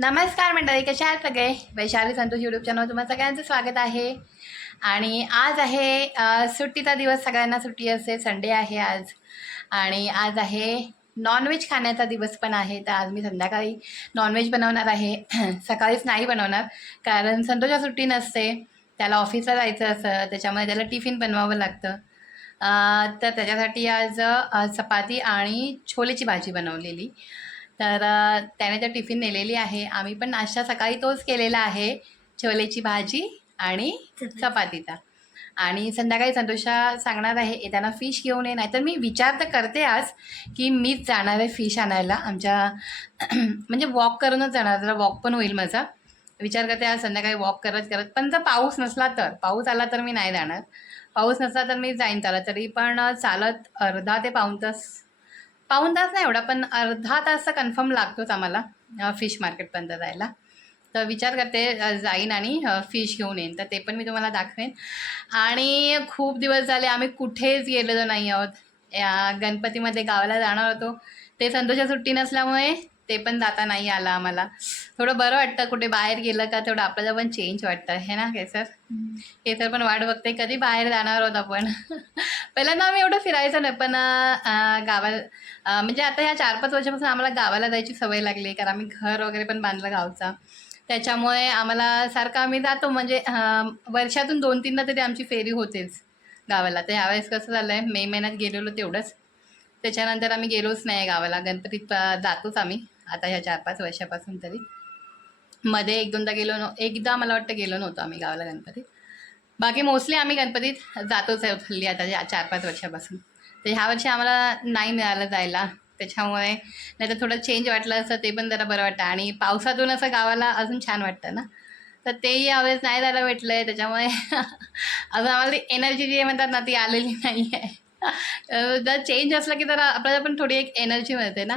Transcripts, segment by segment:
नमस्कार मंडळी कशा आहात सगळे? वैशाली संतोष यूट्यूब चॅनल तुम्हाला सगळ्यांचं स्वागत आहे. आणि आज आहे सुट्टीचा दिवस सगळ्यांना सुट्टी असते संडे आहे आज. आणि आज आहे नॉनव्हेज खाण्याचा दिवस पण आहे तर आज मी संध्याकाळी नॉनव्हेज बनवणार आहे. सकाळीच नाही बनवणार कारण संतोषला सुट्टी नसते. त्याला ऑफिसला जायचं असं त्याच्यामुळे त्याला टिफिन बनवावं लागतं. तर त्याच्यासाठी आज चपाती आणि छोलेची भाजी बनवलेली. तर त्याने तर टिफिन नेलेली आहे. आम्ही पण नाश्ता सकाळी तोच केलेला आहे. छोलेची भाजी आणि चपातीचा. आणि संध्याकाळी संतोषा सांगणार आहे येताना फिश घेऊन ये. नाहीतर मी विचार तर करते आज की मीच जाणार आहे फिश आणायला. आमच्या म्हणजे वॉक करूनच जाणार जरा वॉक पण होईल माझा. विचार करते आज संध्याकाळी वॉक करत करत. पण जर पाऊस नसला तर पाऊस आला तर मी नाही जाणार. पाऊस नसला तर मी जाईन चालत तरी पण चालत अर्धा ते पाऊण तास पाऊण तास नाही एवढा पण अर्धा तास कन्फर्म लागतोच आम्हाला फिश मार्केटपर्यंत जायला. तर विचार करते जाईन आणि फिश घेऊन येईन. तर ते पण मी तुम्हाला दाखवेन. आणि खूप दिवस झाले आम्ही कुठेच गेलेलो नाही आहोत. या गणपतीमध्ये गावाला जाणार होतो. ते संतोषा सुट्टी नसल्यामुळे ते पण जाता नाही आलं आम्हाला. थोडं बरं वाटतं कुठे बाहेर गेलं का तेवढं आपल्याला पण चेंज वाटतं. हे ना केसर? केसर पण वाट बघते. कधी बाहेर जाणार आहोत आपण? पहिल्यांदा आम्ही एवढं फिरायचं नाही पण गावाला म्हणजे आता ह्या चार पाच वर्षापासून आम्हाला गावाला जायची सवय लागली. कारण आम्ही घर वगैरे पण बांधलं गावचा. त्याच्यामुळे आम्हाला सारखं आम्ही जातो. म्हणजे वर्षातून दोन तीनदा तरी आमची फेरी होतेच गावाला. तर ह्यावेळेस कसं झालं आहे मे महिन्यात गेलेलो तेवढंच. त्याच्यानंतर आम्ही गेलोच नाही गावाला. गणपतीत जातोच आम्ही. आता ह्या चार पाच वर्षापासून तरी. मध्ये एक दोनदा गेलो नव एकदा मला वाटतं गेलो नव्हतो आम्ही गावाला गणपतीत बाकी मोस्टली आम्ही गणपतीत जातोच आहे हल्ली आता चार पाच वर्षापासून. तर ह्या वर्षी आम्हाला नाही मिळालं जायला. त्याच्यामुळे नाही तर थोडं चेंज वाटलं असं ते पण जरा बरं वाटतं. आणि पावसातून असं गावाला अजून छान वाटतं ना. तर तेही यावेळेस नाही जायला भेटलं आहे त्याच्यामुळे अजून आम्हाला ती एनर्जी जी म्हणतात ना ती आलेली नाही आहे जर चेंज असलं की जरा आपल्याला पण थोडी एक एनर्जी मिळते ना.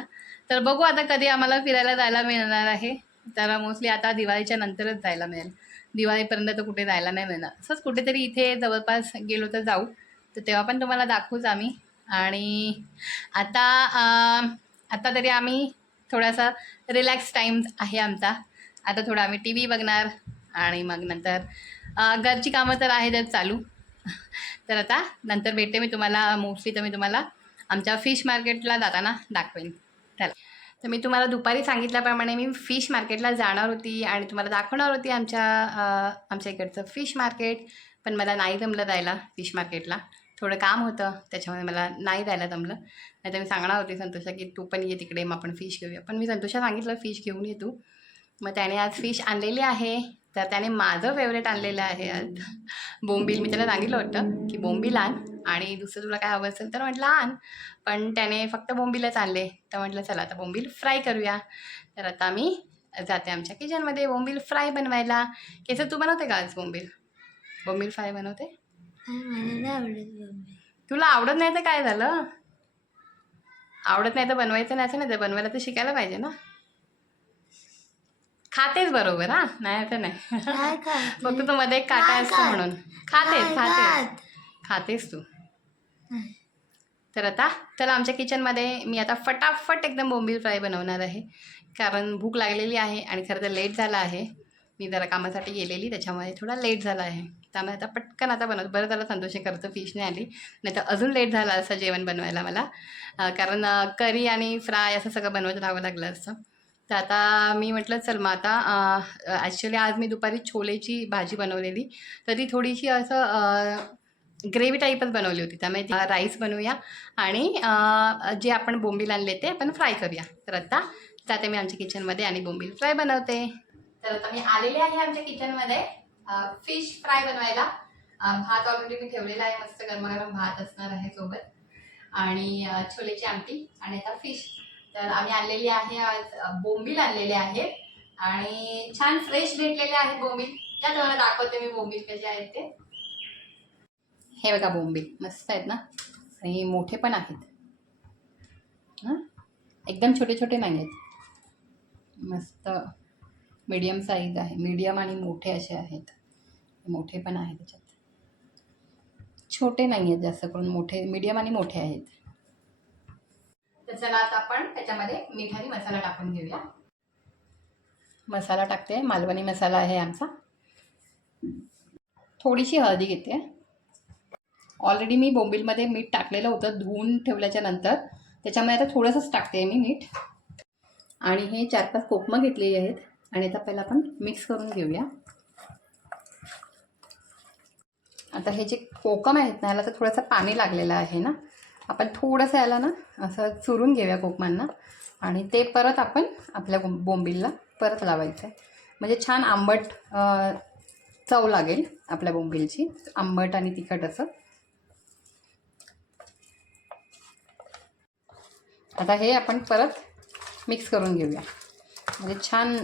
तर बघू आता कधी आम्हाला फिरायला जायला मिळणार आहे. तर मोस्टली आता दिवाळीच्या नंतरच जायला मिळेल. दिवाळीपर्यंत तर कुठे जायला नाही मिळणार. असंच कुठेतरी इथे जवळपास गेलो तर जाऊ. तर तेव्हा पण तुम्हाला दाखवूच आम्ही. आणि आता आता तरी आम्ही थोडासा रिलॅक्स टाईम आहे आमचा. आता थोडा आम्ही टी व्ही बघणार आणि मग नंतर घरची कामं तर आहेतच चालू. तर आता नंतर भेटते मी तुम्हाला. मोस्टली तर मी तुम्हाला आमच्या फिश मार्केटला जाताना दाखवेन. चला. तर मी तुम्हाला दुपारी सांगितल्याप्रमाणे मी फिश मार्केटला जाणार होती आणि तुम्हाला दाखवणार होती आमच्या आमच्या इकडचं फिश मार्केट पण मला नाही जमलं जायला फिश मार्केटला थोडं काम होतं त्याच्यामुळे मला नाही जायला जमलं. नाही तर मी सांगणार होती संतोषा की तू पण ये तिकडे मग आपण फिश घेऊया. पण मी संतोषा सांगितलं फिश घेऊन ये तू. मग त्याने आज फिश आणलेली आहे. तर त्याने माझं फेवरेट आणलेलं आहे आज. बोंबील मी त्याला सांगितलं होतं की बोंबील आण. आणि दुसरं तुला काय हवं असेल तर म्हटलं आण. पण त्याने फक्त बोंबीलच आणले. तर म्हटलं चला आता बोंबील फ्राय करूया. तर आता मी जाते आमच्या किचनमध्ये बोंबील फ्राय बनवायला. केसर तू बनवते का आज बोंबील? बोंबील फ्राय बनवते? तुला आवडत नाही तर काय झालं? आवडत नाही तर बनवायचं नाही असं नाही तर बनवायला तर शिकायला पाहिजे ना. खातेच बरोबर हा? नाही तर नाही. फक्त तू मध्ये एक काटा असतो. म्हणून. खातेस खातेस खात. खातेस तू. तर आता चला आमच्या किचनमध्ये मी आता फटाफट एकदम बोंबील फ्राय बनवणार आहे. कारण भूक लागलेली आहे आणि खरं तर लेट झाला आहे. मी जरा कामासाठी गेलेली त्याच्यामुळे थोडा लेट झाला आहे. त्यामुळे आता पटकन आता बनवत बरं झालं संतोषी करतं फिश नाही आली. नाही तर अजून लेट झालं असं जेवण बनवायला मला. कारण करी आणि फ्राय असं सगळं बनवत राहावं लागलं असतं. तर आता मी म्हटलं चल मग आता ॲक्च्युली आज मी दुपारी छोलेची भाजी बनवलेली. तर ती थोडीशी असं ग्रेव्ही टाईपच बनवली होती. त्यामुळे ती राईस बनवूया आणि जे आपण बोंबील आणले ते आपण फ्राय करूया. तर आता जाते मी आमच्या किचनमध्ये आणि बोंबील फ्राय बनवते. तर आता मी आलेले आहे आमच्या किचनमध्ये फिश फ्राय बनवायला. भात ऑलरेडी मी ठेवलेला आहे. मस्त गरमागरम भात असणार आहे सोबत. आणि छोलेची आमटी आणि आता फिश तर आम्ही आणलेली आहे आज बोंबील आणलेले आहेत. आणि छान फ्रेश भेटलेले आहे बोंबील. त्या तुम्हाला दाखवते मी बोंबील कसे आहेत ते. हे बघा बोंबील मस्त आहेत ना? आणि मोठे पण आहेत. हां? एकदम छोटे छोटे नाही आहेत. मस्त मीडियम साईज आहे. मीडियम आणि मोठे असे आहेत. मोठे पण आहेत त्याच्यात. छोटे नाही आहेत जास्त करून. मोठे मीडियम आणि मोठे आहेत. तर चला आता आपण त्याच्यामध्ये मीठ आणि मसाला टाकून घेऊया. मसाला टाकते. मालवणी मसाला आहे आमचा. थोडीशी हळदी घेते. ऑलरेडी मी बोंबीलमध्ये मीठ टाकलेलं होतं धुवून ठेवल्याच्या नंतर. त्याच्यामुळे आता थोडंसंच टाकते मी मीठ. आणि हे चार पाच कोकमं घेतलेली आहेत. आणि आता पहिला आपण मिक्स करून घेऊया. आता हे जे कोकम आहेत ना ह्याला तर थोडंसं पाणी लागलेलं आहे ना? आपण थोडंसं याला ना असं चुरून घेऊया कोकमांना. आणि ते परत आपण आपल्या बोंबीलला परत लावायचं आहे म्हणजे छान आंबट चव लागेल आपल्या बोंबीलची. आंबट आणि तिखट असं. आता हे आपण परत मिक्स करून घेऊया. म्हणजे छान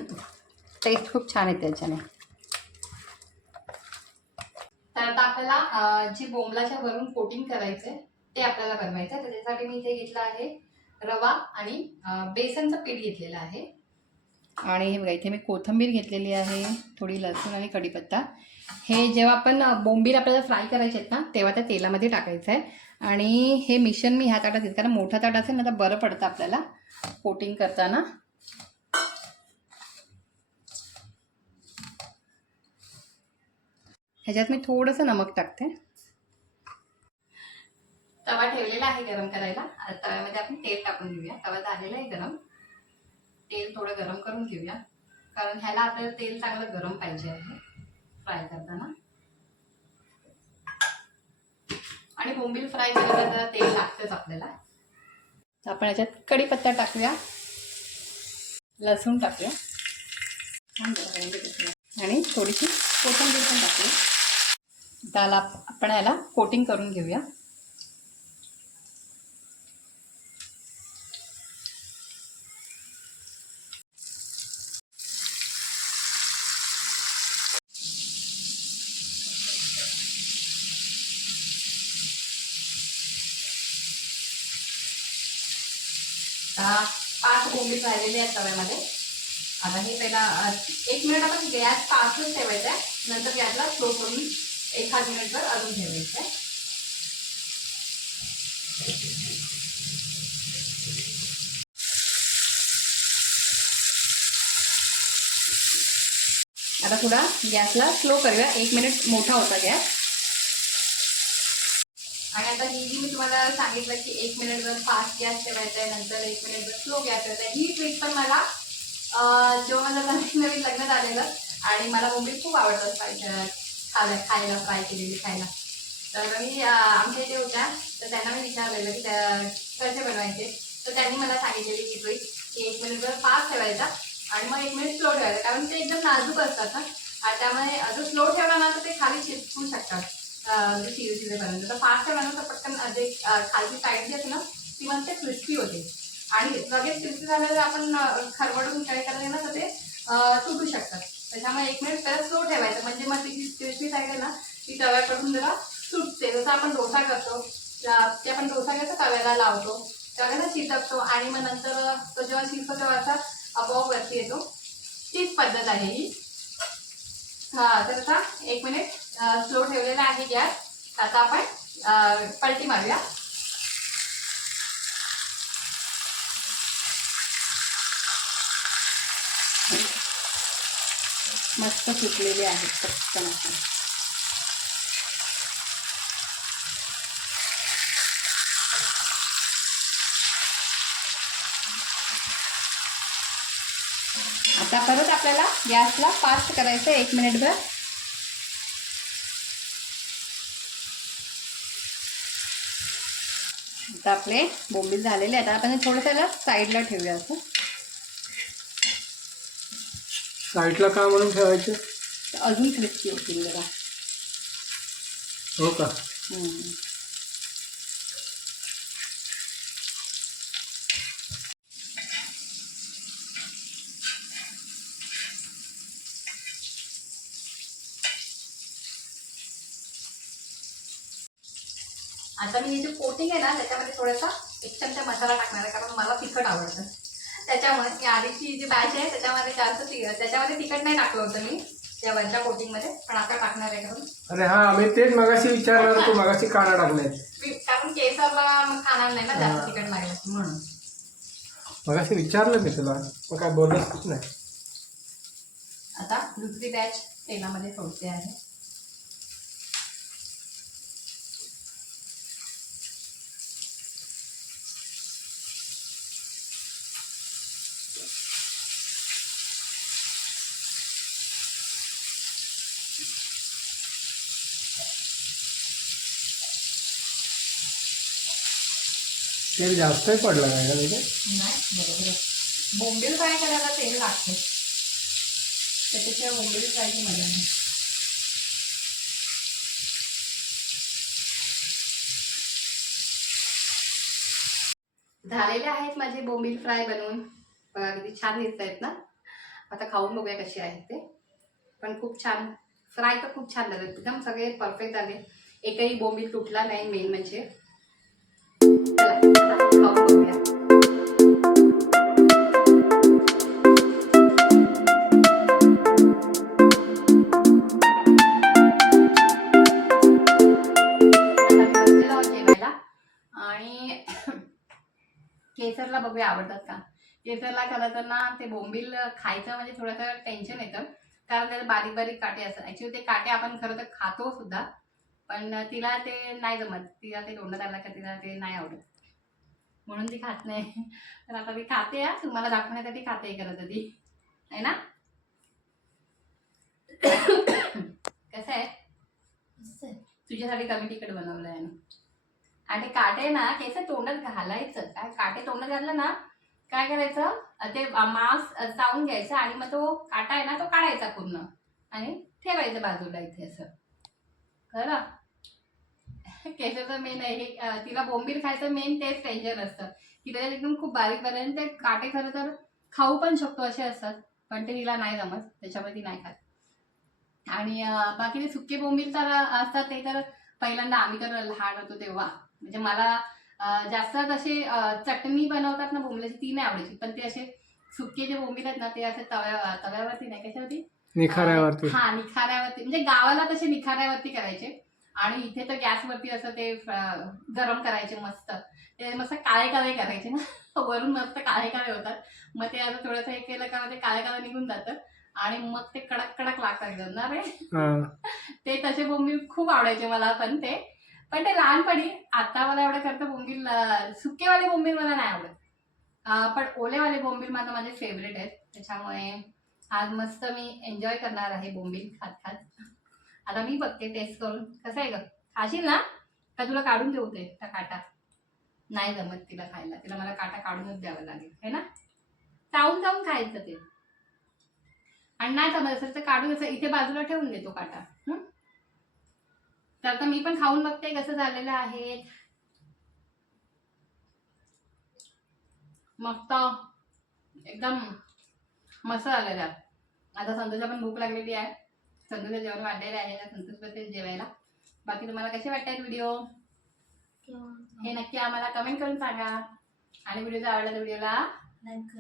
टेस्ट खूप छान येते त्याच्याने तर आता आपल्याला जी बोंबलाच्या वरून कोटिंग करायचं आहे ते आपल्याला बनवायचं आहे तर त्यासाठी मी इथे घेतलं आहे रवा आणि बेसनचं पीठ घेतलेलं आहे. आणि हे बघा इथे मी कोथिंबीर घेतलेली आहे थोडी लसूण आणि कढीपत्ता. हे जेव्हा आपण बोंबील आपल्याला फ्राय करायचे आहेत ना तेव्हा त्या तेलामध्ये टाकायचं आहे आणि हे मिश्रण मी ह्या ताटात घेते कारण मोठा ताट असेल ना तर बरं पडतं आपल्याला कोटिंग करताना. ह्याच्यात मी थोडंसं नमक टाकते. तवा ठेवलेला आहे गरम करायला. आता तव्यामध्ये आपण तेल टाकून घेऊया. तवा झालेला आहे गरम. तेल थोडं गरम करून घेऊया. कारण ह्याला आपल्याला तेल चांगलं गरम पाहिजे आहे. फ्राय करताना. आणि बोंबील फ्राय करायला जरा तेल लागतंच आपल्याला. तर आपण याच्यात कढीपत्ता टाकूया. लसूण टाकूया. आणि थोडीशी कोथिंबीर पण टाकूया. त्याला आपण याला कोटिंग करून घेऊया आता पाच कोंबडी राहिलेले आहेत तव्यामध्ये आता हे पहिला अ, एक मिनिट आपण गॅस पाचच ठेवायचा आहे. नंतर गॅसला स्लो करून एखाद मिनिटवर अजून ठेवायचं आहे. आता थोडा गॅसला स्लो करूया. एक मिनिट मोठा होता गॅस. आणि आता ही जी मी तुम्हाला सांगितलं की एक मिनिट जर फास्ट गॅस ठेवायचा आहे नंतर एक मिनिट जर स्लो गॅस ठेवायचा आहे ही ट्रिक पण मला जो माझं नवीन नवीन लग्न झालेलं आणि मला बोंबील खूप आवडतात फ्राय खायला खायला फ्राय केलेली खायला. तर मी आमच्या इथे होत्या. तर त्यांना मी विचारलेलं की त्या कसे बनवायचे? तर त्यांनी मला सांगितलेली की ट्रिक की एक मिनिट जर फास्ट ठेवायचा आणि मग एक मिनिट स्लो ठेवायचा. कारण ते एकदम नाजूक असतात ना. आणि त्यामुळे जर स्लो ठेवला ना तर ते खाली चिपकू शकतात. म्हणजे जे शिरे शिरेपर्यंत तर फास्ट ठेवला ना तर पटकन जे खालची साईड जी असते ना ती मग ते क्रिस्पी होते. आणि लगेच क्रिस्पी झाल्यावर आपण खरवडून काय करायचं ना तर ते तुटू शकतात. त्याच्यामुळे एक मिनिट त्याला स्लो ठेवायचं. म्हणजे मग ती क्रिस्पी आहे ना ती तव्याकडून जरा सुटते. जसं आपण डोसा करतो ते आपण डोसा कसं तव्याला लावतो तव्याला शिजवतो आणि मग नंतर तो जेव्हा शिजतो तेव्हा असा आपोआप वरती येतो. तीच पद्धत आहे ही. हा तर आता एक मिनिट स्लो ठेवलेला आहे गॅस. आता आपण पलटी मारूया. मस्त सुकलेले आहेत पटकन असं आता परत आपल्याला गॅसला फास्ट करायचं एक मिनिटभर. आता आपले बोंबील झालेले आहेत. आता आपण थोडंसं साईडला ठेवूया असं. साईडला का म्हणून ठेवायचे? तर अजून क्रिस्पी होतील जरा. हो का? हम्म. आता मी जे कोटिंग आहे ना त्याच्यामध्ये थोडासा एक चमचा मसाला टाकणार आहे कारण मला तिखट आवडतं. त्याच्यामुळे मी आधीची जी बॅच आहे त्याच्यामध्ये जास्त त्याच्यामध्ये तिखट नाही टाकलं होतं मी त्या वरच्या कोटिंगमध्ये पण आता टाकणार आहे कारण अरे हा आम्ही तेच मगाशी विचारणार होतो मगाशी काना टाकले मी- कारण केसरला मग खाणार नाही ना जास्त तिखट लागलं. म्हणून. मगाशी विचारलं मी तुला मग काय बोललंच नाही. दुसरी बॅच तेलामध्ये सोडते आहे. तेल जास्त पडलं काय का तिथे? बरोबर बोंबील फ्राय करायला तेल लागते. त्याच्याशिवाय बोंबील फ्रायची मजा नाही. झालेले आहेत माझे बोंबील फ्राय बनवून. अगदी छान दिसत आहेत ना. आता खाऊन बघूया कसे आहेत ते. पण खूप छान. फ्राय तर खूप छान झाले. एकदम सगळे परफेक्ट झाले. एकही बोंबील तुटला नाही मेन म्हणजे. केसरला बघूया आवडतात का? केसरला खरं तर ना ते बोंबील खायचं म्हणजे थोडंसं टेन्शन येतं. कारण त्याला बारीक बारीक काटे असतात. ॲक्च्युली ते काटे आपण खरं तर खातो सुद्धा पण तिला ते नाही जमत. तिला ते तोंडात आलं का तिला ते नाही आवडत. म्हणून ती खात नाही. तर आता मी खाते हा. तुम्हाला दाखवण्यासाठी खाते खरं तर ती. आहे ना? कसं आहे. तुझ्यासाठी कमी तिखट बनवलं आहे ना आणि काटे ना केस तोंडात घालायचं. काय काटे तोंडात घातलं ना काय करायचं? ते मांस चावून घ्यायचं आणि मग तो काटा आहे ना तो काढायचा पूर्ण. आणि ठेवायचं बाजूला इथे असं. खरं केसाचं मेन आहे हे तिला बोंबील खायचं मेन तेच टेन्शन असतं. की त्याच्यात एकदम खूप बारीक बारीक आणि ते काटे खरं तर खाऊ पण शकतो असे असतात. पण ते तिला नाही जमत त्याच्यामुळे ती नाही खात. आणि बाकी सुके बोंबील तर असतात ते तर पहिल्यांदा आम्ही तर लहान होतो तेव्हा. म्हणजे मला जास्त तसे चटणी बनवतात ना बोंबलाची ती नाही आवडायची. पण ते असे सुके जे बोंबील आहेत ना ते असे तव्या तव्यावरती नाही कशावरती निखाऱ्यावरती. हा निखाऱ्यावरती. म्हणजे गावाला तसे निखाऱ्यावरती करायचे. आणि इथे तर गॅसवरती असं ते गरम करायचे मस्त. ते मस्त काळे काळे करायचे ना. वरून मस्त काळे काळे होतात. मग ते आता थोडंसं हे केलं का ते काळे काळे निघून जातं. आणि मग ते कडक कडक लागतात. ना रे. ते तसे बोंबील खूप आवडायचे मला पण ते. पण ते लहानपणी आता मला एवढं करतं बोंबील सुकेवाले बोंबील मला नाही आवडत. पण ओलेवाले बोंबील माझं माझे फेवरेट आहेत. त्याच्यामुळे आज मस्त मी एन्जॉय करणार आहे बोंबील खात खात. आता मी बघते टेस्ट करून. कसं आहे ग? खाशील ना? का तुला काढून देऊ ते त्या काटा? नाही जमत तिला खायला. तिला मला काटा काढूनच द्यावा लागेल है ना? चावून चावून खायचं ते. आणि नाही जमत असेल तर काढून असं इथे बाजूला ठेवून देतो काटा. तर आता मी पण खाऊन बघते कसं झालेलं आहे. मस्त. एकदम मस्त झालेलं आता संतोषला पण भूक लागलेली आहे. संतोषचं जेवण वाढलेलं आहे. संतोष बसते जेवायला. बाकी तुम्हाला कसे वाटतात व्हिडिओ हे नक्की आम्हाला कमेंट करून सांगा. आणि व्हिडिओ जर आवडला तर व्हिडिओला.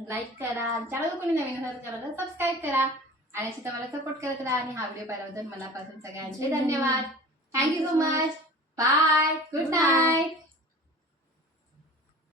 लाईक करा. चॅनल कोणी नवीन असेल तर चॅनलला सबस्क्राईब करा. आणि अशी तुम्हाला सपोर्ट करत राहा. आणि हा व्हिडिओ पाहिल्याबद्दल मनापासून सगळ्यांचे धन्यवाद. Thank you so much. Bye. Good night.